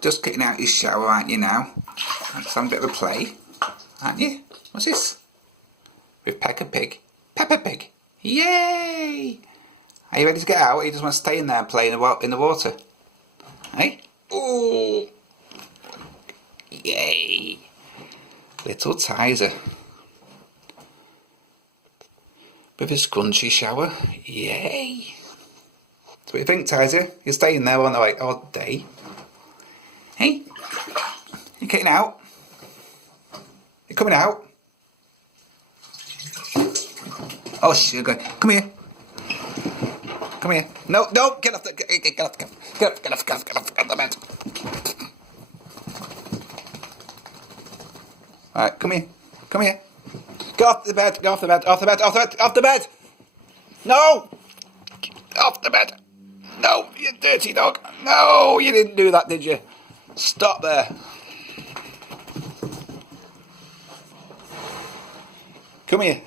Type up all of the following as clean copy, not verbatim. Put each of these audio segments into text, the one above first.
Just getting out your shower, aren't you now? Just having a bit of a play, aren't you? What's this? With Peppa Pig. Peppa Pig! Yay! Are you ready to get out, or you just want to stay in there and play in the water? Hey? Oh! Yay! Little Tizer. With his scrunchy shower. Yay! So what do you think, Tizer? You're staying there all day? Hey? You getting out? You coming out? Oh, sugar. Come here. Come here. No, get off the bed. Alright, come here. Come here. Get off the bed. Get off the bed. Off the bed. Off the bed. Off the bed. No! Off the bed. No, you dirty dog. No, you didn't do that, did you? Stop there. Come here.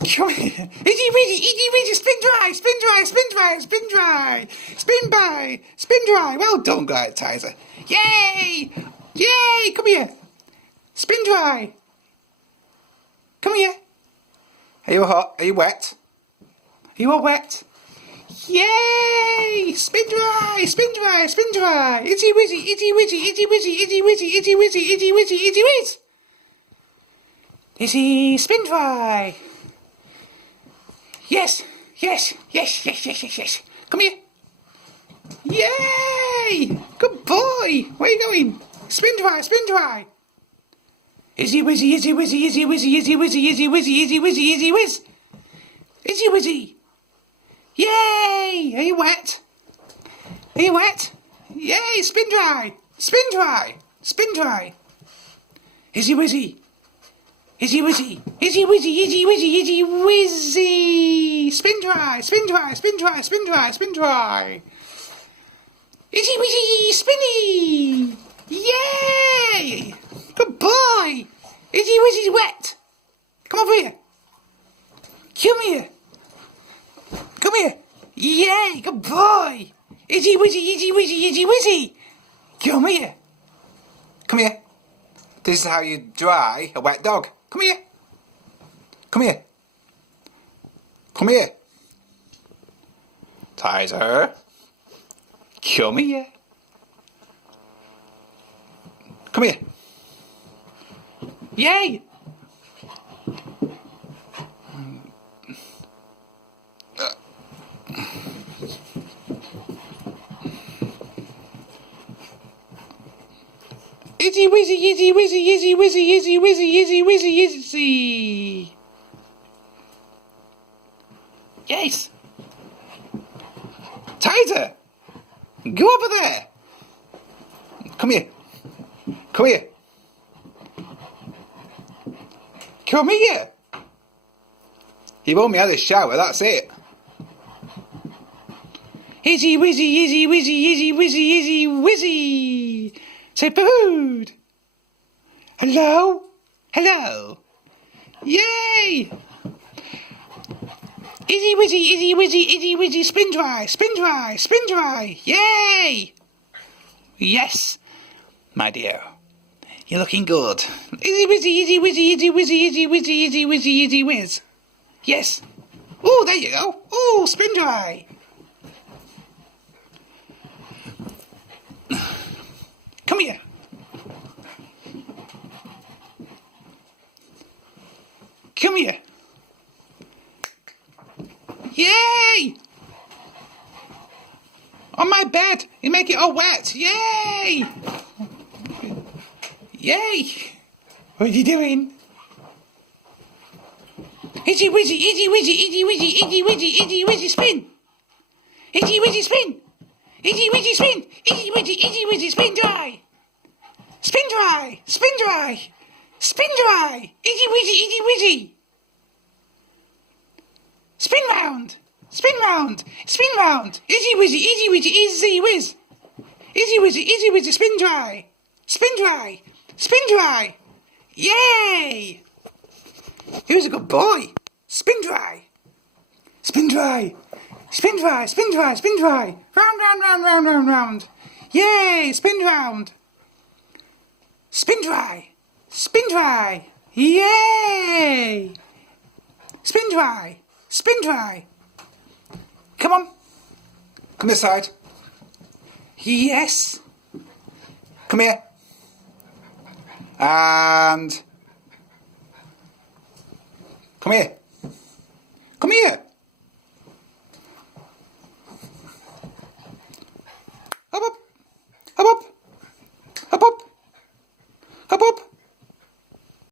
Come here. Itchy witchy, spin dry, spin dry, spin dry, spin dry. Spin by, spin dry. Well done, guys, Tizer. Yay! Yay! Come here. Spin dry. Come here. Are you hot? Are you wet? Are you all wet? Yay! Spin dry, spin dry, spin dry. Itchy witchy, itchy witchy, itchy witchy, itchy witchy, itchy witchy, itchy witchy, itchy witch. Itchy spin dry. Yes, yes, yes, yes, yes, yes, yes. Come here. Yay! Good boy. Where are you going? Spin dry, spin dry. Izzy wizzy, izzy wizzy, izzy wizzy, izzy wizzy, izzy wizzy, izzy wizzy, izzy whiz. Izzy wizzy. Yay! Are you wet? Are you wet? Yay! Spin dry, spin dry, spin dry. Izzy wizzy. Izzy wizzy, izzy wizzy, izzy wizzy, izzy wizzy. Spin dry, spin dry, spin dry, spin dry, spin dry. Izzy wizzy, spinny. Yay! Good boy. Izzy wizzy's wet. Come over here. Come here. Come here. Yay! Good boy. Izzy wizzy, izzy wizzy, izzy wizzy. Come here. Come here. This is how you dry a wet dog. Come here. Come here. Come here. Tizer. Come here. Come here. Yay! Izzy wizzy, izzy wizzy, izzy wizzy, izzy wizzy, izzy wizzy, izzy. Yes. Tizer, go over there. Come here. Come here. Come here. You've only had a shower, that's it. Izzy wizzy, izzy wizzy, izzy wizzy, izzy wizzy. Say food. Hello? Hello? Yay! Izzy wizzy, izzy wizzy, izzy wizzy, spin dry, spin dry, spin dry. Yay! Yes, my dear. You're looking good. Izzy wizzy, izzy wizzy, izzy wizzy, izzy wizzy, izzy wizzy, izzy whiz. Yes. Oh, there you go. Oh, spin dry. Come here. Come here. Yay! On my bed. You make it all wet. Yay! Yay! What are you doing? Itchy wizzy, itchy wizzy, itchy wizzy, itchy wizzy, itchy wizzy, spin. Itchy wizzy, spin. Itchy wizzy, spin. Itchy wizzy, spin dry. Spin dry, spin dry, spin dry. Itchy wizzy, spin round, spin round, spin round. Itchy wizzy, izzy whiz. Itchy wizzy, spin dry, spin dry, spin dry. Yay! He was a good boy. Spin dry, spin dry, spin dry, spin dry, spin dry. Round, round, round, round, round, round. Yay! Spin round. Spin dry. Spin dry. Yay! Spin dry. Spin dry. Come on. Come this side. Yes. Come here. And come here. Come here.